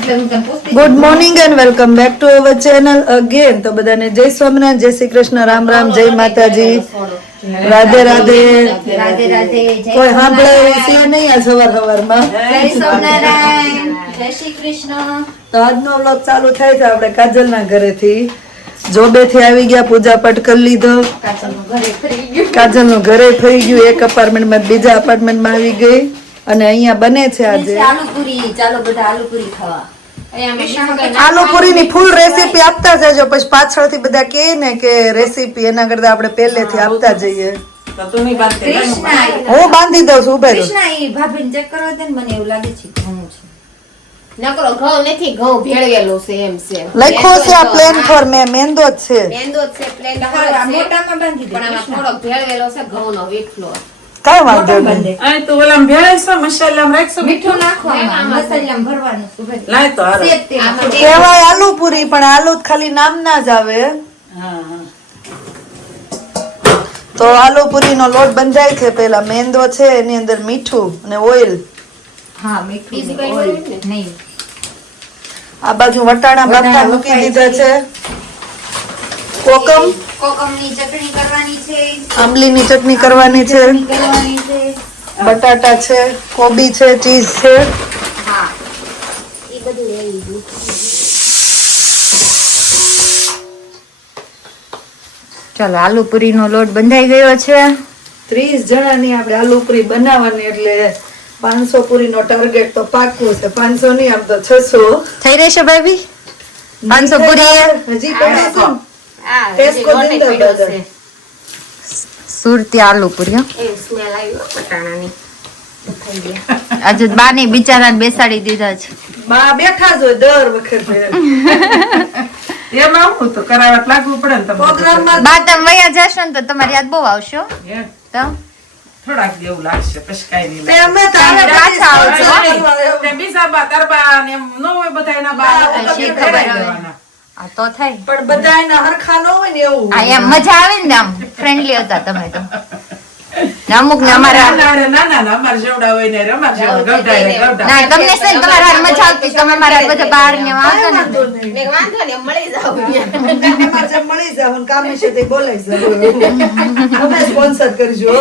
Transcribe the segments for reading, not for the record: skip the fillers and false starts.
Good morning and welcome back to our channel again. તો બધાને જય સ્વામિનારાયણ, જય શ્રી કૃષ્ણ, રામ રામ, જય માતાજી, રાધે રાધે. કોઈ સાંભળે છે નહીં આ સવાર સવારમાં. જય સ્વામિનારાયણ, જય શ્રી કૃષ્ણ. તો આજનો વ્લોગ ચાલુ થાય છે આપણે કાજલના ઘરેથી. જોબે થી આવી ગયા, પૂજા પાઠ કરી લીધો, કાજલનું ઘરે થઈ ગયું. એક અપાર્ટમેન્ટમાં બીજા અપાર્ટમેન્ટમાં આવી ગઈ અને અહીંયા બને છે આજે આલુપુરી. ચાલો બધા આલુપુરી ખાવા. આલુપુરી ની ફૂલ રેસીપી આપતા જજો, પછી પાછળથી બધા કહે ને કે રેસીપી એના કરતા આપણે પહેલેથી આપતા જઈએ. હું બાંધી દઉં છું. ઉભે ભાભી ચેક કરવા દે ને, મને એવું લાગે છે ઘઉં છે. નકરો ઘઉં નથી, ઘઉં ભેળવેલો છે એમ છે. લખ્યો છે આ પ્લેન ફોર મેંદો જ છે. મેંદો જ છે, પ્લેન મોટામાં બાંધી દે. પણ આમાં થોડોક ભેળવેલો છે ઘઉંનો વીટલો. કઈ વાંધો નહીં. આ તો ઓલામ ભેળાઈશો, મસાલામાં રાખશો, મીઠું નાખવાનું, મસાલામાં ભરવાનું. લાય તો હારો. સેજ તેલ. કહેવાય આલુપુરી, પણ આલુ ખાલી નામ ના જ આવે. હા હા. તો આલુપુરી નો લોટ બંધાય છે. પેલા મેંદો છે, એની અંદર મીઠું અને ઓઇલ. હા, મીઠું ને ઓઇલ નહીં. આ બાજુ વટાણા બાફતા મૂકી દીધા છે. કોકમ કોકમની ચટણી કરવાની છે. આંબલીની ચટણી કરવાની છે. કરવાની છે. બટાટા છે, કોબી છે, ચીઝ છે. હા, એ બધું લઈ લીધું. ચાલો આલુપુરી નો લોટ બંધાઈ ગયો છે. 30 જણાની આપણે આલુપુરી બનાવવાની, એટલે 500 પૂરી નો ટાર્ગેટ તો પાકું છે. 500 નહીં, આમ તો 600 થઈ રહેશે ભાભી. 500 પૂરી હજી પડી છે. આ ટેસ્ટ કો લોટે દિંદા પડ્યો બધા. છે. સુરતી આલુપુરી. એ સ્મેલ આવ્યો પટાણાની. થઈ ગયા. આજે બાને બિચારાને બેસાડી દીધા છે. બા બેઠા જ હોય દર વખતે એમાં હું તો કરાવટ લાગવું પડે ને તમને. પ્રોગ્રામમાં. બા તમે વયા જશો ને તો તમારી યાદ બહુ આવશે હો. એમ. તો થોડાક જેવું લાગશે, પછી કાંઈ નહીં તે લાગે. અમે તો આવે પાછા આવજો. તે બીજા બા, તાર બા ને એમ ન હોય બધા એના બા, શી તમે ખબર ફેરાઈ હવે. દેવાના. આ તો થાય. પણ બધા એના હરખા ન હોય ને એવું. આ એમ મજા આવે ને, આમ ફ્રેન્ડલી હતા તમે તો. ને અમુક ને અમારા નાના નાના અમારે જેવડા હોય ને અમારે જેવડા ગવડાય ને ગવડા. ના તમને છે ને તમારા હારે મજા આવતી. તમે મારા બધા બહાર ને આવતા ને. વાંધો નહીં. ને વાંધો ને મળી જાવ. અમારે જેમ મળી જાવ ને કામ છે તે બોલાઈ જાવ. અમે સ્પોન્સર કરજો.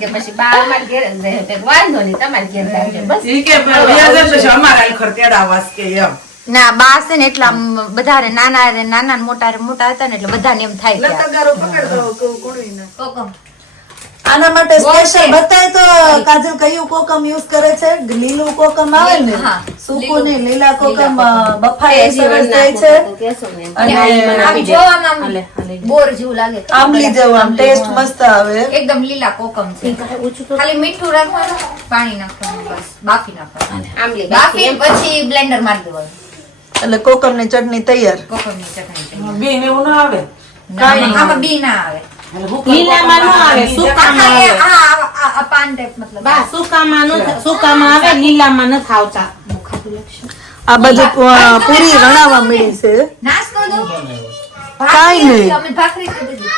કે પછી બા અમારે ઘેર જ રહે. તે વાંધો નહીં, તમારે ઘેર રાખજે. બસ ઈ કે વ્યાજ જ પછી અમારા આખર તેડાવાસ કે એમ. ના બા છે ને એટલા બધા નાના નાના ને મોટા હતા ને, એટલે બધાને એમ થાય કે લતગારો પકડતો કોણવીને. કોકમ. આના માટે સ્પેશિયલ બતાય તો કાજલ કયું કોકમ યુઝ કરે છે. લીલું કોકમ આવે ને, હા. સૂકું ને લીલા કોકમ બફાય સરસ થાય છે. અને આમ જોવામાં આમ બોર જેવું લાગે. આંબલી જેવું આમ ટેસ્ટ મસ્ત આવે. એકદમ લીલા કોકમ છે. ખાલી મીઠું રાખવાનું, પાણી નાખવાનું, બસ બાફી નાખવાનું. આમલી બાફી પછી બ્લેન્ડર મારી દેવાનું. એટલે કોકમ ની ચટણી તૈયાર. કોકમની ચટણી. બેન એવું ના આવે. આમાં બી ના આવે. લીલામાં નો આવે, સૂકામાં આવે. આ પાન ટાઈપ મતલબ. બા સૂકામાં નો થાય, સૂકામાં આવે, લીલામાં ન આવતા. આ બધું પૂરી રણાવા મળી છે. નાસ્તો દો. કાંઈ નહીં. અમે ભાખરી તો દીધી.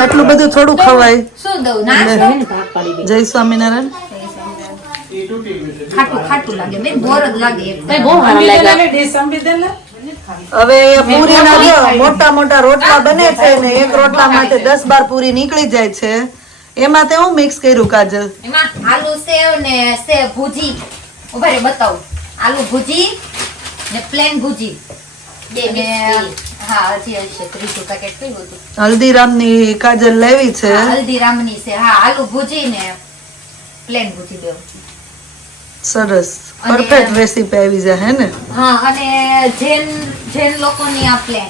આટલું બધું થોડું ખવાય. શું દઉં? નાસ્તો. જય સ્વામિનારાયણ. ખાટું ખાટું લાગે બેન, બોર જ લાગે એક. કઈ બહુ સારા લાગ્યા. ડીશ અંબી દે ને. હવે એ પૂરીના જો મોટા મોટા રોટલા બને છે ને, એક રોટલા માટે 10-12 પૂરી નીકળી જાય છે. એમાં તે હું મિક્સ કર્યું કાજલ? એમાં આલુ સેવ ને સેવ ભુજી. ઉભા રે બતાવું. આલુ ભુજી ને પ્લેન ભુજી. બે હા, હજી હશે ત્રીજું પેકેટ કયું હતું? હલ્દીરામની કાજલ લેવી છે. હા, હલ્દીરામની છે. હા, આલુ ભુજી ને પ્લેન ભુજી બે. સરસ, અને- પરફેક્ટ રેસીપી આવી જાય હે ને. હા, અને જૈન લોકોની આ પ્લેન.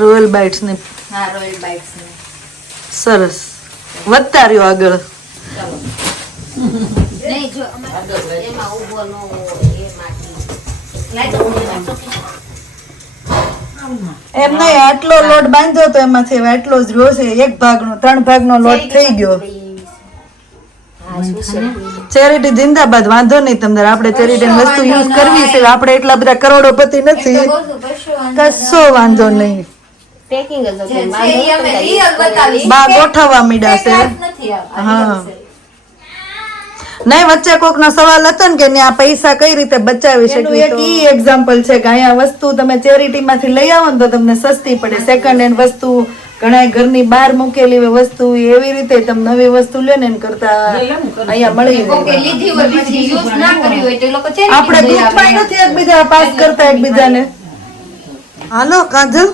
રોયલ બાઇટ્સ ની. હા, રોયલ બાઇટ્સ ની. સરસ, વધતા રહ્યો આગળ. નહીં જો એમાં ઉભો ન હોય એ માટે. લાઈ દો. એમ નહીં, આટલો લોટ બાંધ્યો તો એમાંથી હવે આટલો જ રહ્યો છે. 1 ભાગનો 3 ભાગનો લોટ થઈ ગયો. ચેરિટી જિંદાબાદ. વાંધો નહીં તમને, આપણે ચેરિટી વસ્તુ યુઝ કરવી છે. આપણે એટલા બધા કરોડોપતિ નથી. કશો વાંધો નહીં. પેકિંગ જ હતું. રિયલ બતાવીશ. બા ગોઠવવા મીડા છે. નથી આ. હા. નહીં વચ્ચે કોકનો સવાલ હતો ને કે ત્યાં પૈસા કઈ રીતે બચાવી શકીએ એક ઈ એક્ઝામ્પલ છે કે અહીંયા વસ્તુ તમે ચેરિટી માંથી લઈ આવો ને તો તમને સસ્તી પડે સેકન્ડ હેન્ડ વસ્તુ ઘણા ઘરની બહાર મૂકેલી વસ્તુ એવી રીતે તમે નવી વસ્તુ લ્યો ને એના કરતા અહીંયા મળી ઓકે લીધી હોય પછી યુઝ ના કરી હોય તો એ લોકો charity આપણે દઈ ગ્રુપમાં આપે. નથી એકબીજા પાસ કરતા એકબીજાને હાલો કાજલ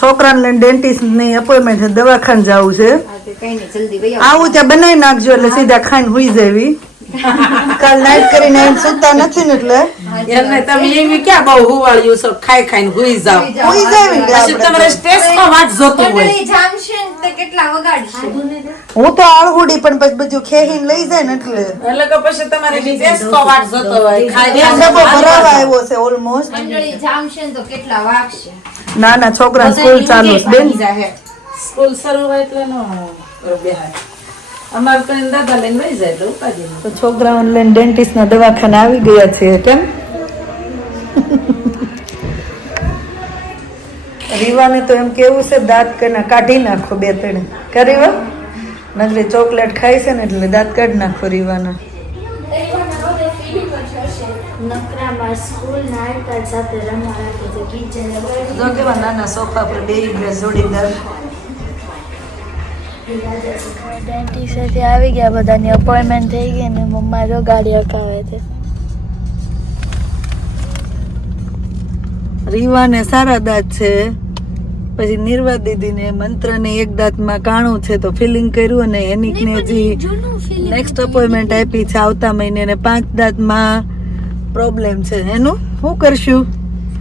છોકરાને લઈને ડેન્ટિસ્ટ ની અપોઇન્ટમેન્ટ છે દવાખાને જવું છે હા, તે કઈ નહીં જલ્દી વહી આવો. આવું ત્યાં બનાવી નાખજો એટલે સીધા ખાઈને હુઈ જવી કાલ નાઈટ કરીને આવીને સુતા નથી ને એટલે એમને તમે એવી ક્યાં બહુ હુવાળ્યું છો ખાઈ ખાઈને હુઈ જાવ હુઈ જવી ને પછી આપણે. તમારે સ્ટેશનમાં વાટ જોતું હોય મંડળી જામશે ને તે કેટલા વગાડશે હું તો આળહુડી પણ પછી બધું ખેહીને લઈ જાય ને એટલે એટલે કે પછી તમારે ટેસ્કો વાટ જોતો હોય ખાઈ એક ડબ્બો ભરાવા આવ્યો છે ઓલમોસ્ટ મંડળી જામશે ને તો કેટલા વાગશે ના ના છોકરા સ્કૂલ ચાલુ છે બેન સ્કૂલ શરૂ હોય એટલે નો બેહાય અમારે તો એને દાદા લઈને વહી જાય તો ઉપાધિ નહીં. તો છોકરાઓને લઈને ડેન્ટિસ્ટ ના દવાખાને આવી ગયા છે કેમ રીવાને તો એમ કેવું છે દાંત કાઢી નાખો બે ત્રણ કે રીવા નગરી ચોકલેટ ખાય છે ને એટલે દાંત કાઢી નાખો રીવાના નકરામાં સ્કૂલ નાટક સાથે રમવા રાખે છે કિચન જો કેવા નાના સોફા પર બેહી ગયા જોડીદાર ડેન્ટિસ્ટ આવી ગયા બધાની અપોઇન્ટમેન્ટ થઈ ગઈ ને મમ્મા જો ગાડી હકાવે છે રીવાને સારા દાંત છે પછી નિર્વા દીદીને મંત્રને એક દાંતમાં કાણું છે તો ફિલિંગ કર્યું અને એનિકને હજી નેક્સ્ટ અપોઇન્ટમેન્ટ આપી છે આવતા મહિને અને 5 દાંતમાં પ્રોબ્લેમ છે એનું શું કરશું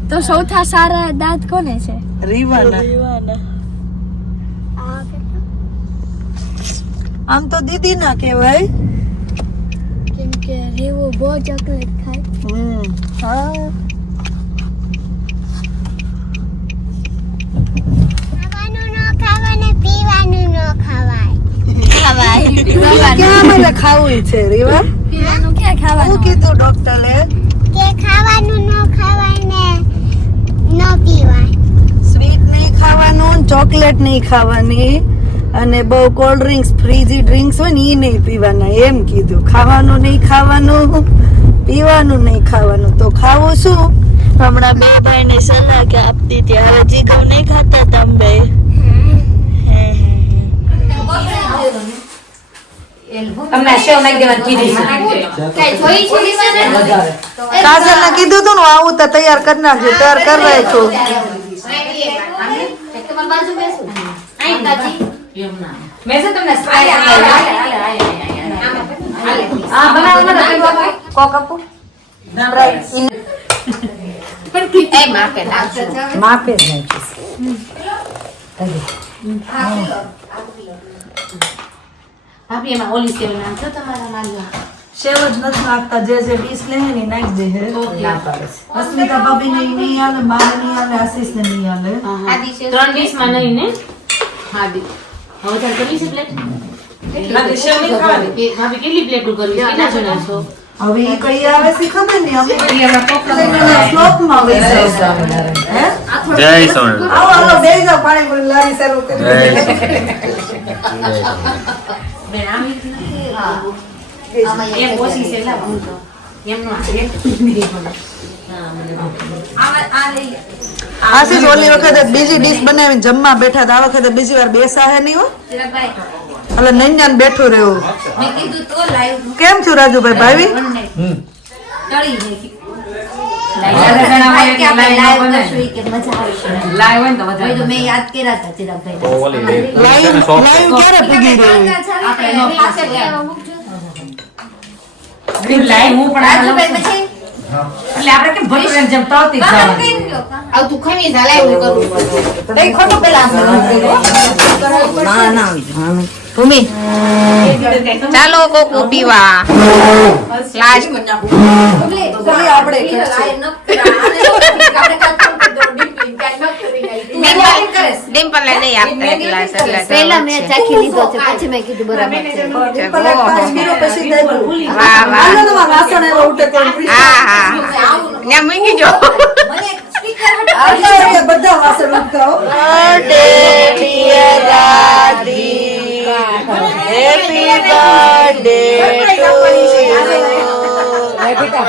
તો સૌથી સારા દાંત કોને છે રીવાના આમ તો દીદી ના કહેવાય કેમ કે રેવો બહુ ચોકલેટ ખાય હા ક્યાં મને ખાવું છે રીવા પીવાનું ક્યાં શું ખાવાનું કીધું ડોક્ટરે સ્વીટ નહીં ખાવાનું ચોકલેટ નહીં ખાવાની અને બહુ કોલ્ડ ડ્રિંક્સ ફ્રીજી ડ્રિંક્સ હોય ને એ નહીં પીવાના એમ કીધું ખાવાનું નહીં ખાવાનું પીવાનું નહીં ખાવાનું તો ખાવું શું હમણાં બે ભાઈ ને સલાહ કે આપતી ત્યારે જીગવ નહીં ખાતા તમે બે તમને સેવ નાખી દેવાની કીધી છે કઈ જોઈ છે લીસાને? કાજલ ને કીધું તું ને આવું તો તૈયાર કરી નાખજો તૈયાર કરી રાખ્યું તમારી બાજુ બેસું અહીં દાદી મેં છે તમને સ્પ્રાઇટ હા બનાવવાના કોક આપો એ માપે નાખજો માપે જ ભાભી એમાં ઓલી સેવ નાખજો તમારા માલમાં સેવ જ નથી નાખતા જે ડીશ લે ને નાખી દે હે ના પાડે છે. અસ્મિતા ભાભી ને નહીં આલે મારે નહીં આલે આશીષ ને નહીં આલે આદિ છે 3 ડીશમાં નહીં ને હા દી હવે તાર કેટલી છે પ્લેટ ભાભી સેવ નહીં ખાવાની ભાભી કેટલી પ્લેટો કરવી છે કેટલા જણા છો હવે ઈ કઈ આવે છે ખબર નહીં અમે શ્લોકમાં વૈસે હે જય સ્વામિનારાયણ. આવો આવો બેસી જાઓ પાણી પૂરી લારી ચાલુ કરી જય બેન આમ આમાં એમ ઓછી છે લાવ હું તો એમનો આ એક નહીં પણ હા મને આ લઈ લે. આશીષ ઓલી વખતે બીજી ડીશ બનાવીને જમવા બેઠા હતા આ વખતે બીજી વાર બેસા હે નહીં હો ચિરાગભાઈ, એટલે નૈન્યાને બેઠું રહેવું મેં કીધું તો લાઈવ કેમ છું રાજુભાઈ ભાવી બંને ટળી ગઈ. લાઈવ બનાવવા કે આપણે લાઈવ લાઈવ બનાવે કરશું ઈ કે મજા આવશે. લાઈવ હોય ને તો ભાઈ તો વધારે મેં યાદ કર્યા હતા ચિરાગભાઈ. લાઈવ લાઈવ ક્યારે પીગી રહ્યું આપણે નો પાસે લેવા મૂકજો. લાઈવ હું પણ આ રાજુભાઈ પછી એટલે આપણે કેમ ભટુરેને જેમ તળતી જ કામ જવાનું. કઈ ગયો કામ. આવ તું ખમી જા લાઈવ હું કરું તઈ ખોટું પેલા આમ ભૂમિ ચાલો કોકો પીવા લાસ્ટ આપણે ડિમ્પલ ને દઈ આપતા એક ગ્લાસ એટલે પહેલા મેં ચાખી લીધો છે પછી મેં કીધું બરાબર છે. વાહ વાહ હા હા ને મૂકી જો મને સ્પીકર હટાવો. બધા વાસણ ઉટકાઓ હેપી બર્થડે ટુ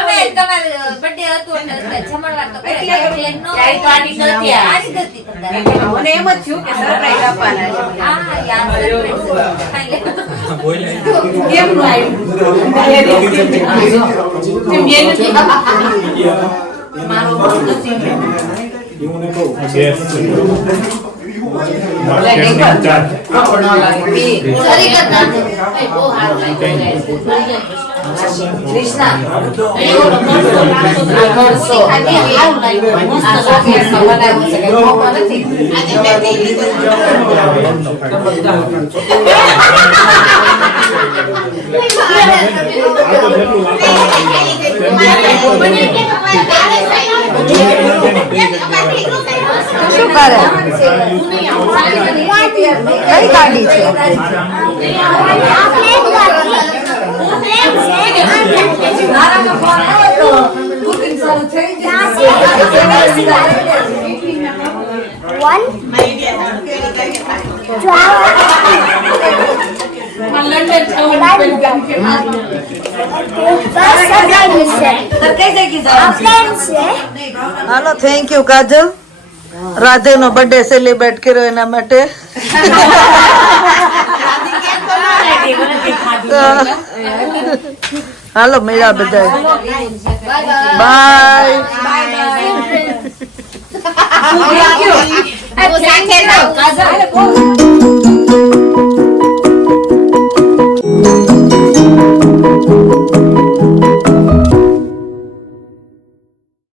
હવે તમારે birthday હતું એટલે જમણવાર તો કરે. એટલે ન ત્યારે તો આની નથી આ. આની નથી કરતા. મને એમ જ થયું કે સરપ્રાઈઝ આપવાના છે. હા, યાર, surprise. ખાઈ લે. કેમનું આવ્યું? એમ બે નથી. મારો બહુ નથી. સરી કરતા. બહુ સારું લાગ્યું. કૃષ્ણા. એવો મસ્ત લાગતો હતો. ખાલી સારું લાગ્યું. મસ્ત ચોકલેટમાં બનાવ્યું છે. કંઈ મોંઘું નથી. શું કરે કઈ ગાડી છે હાલો થેન્ક યુ કાજલ રાધે નો બર્થડે સેલિબ્રેટ કર્યો એના માટે હાલો મળ્યા બધા બાય સાથે જાઓ.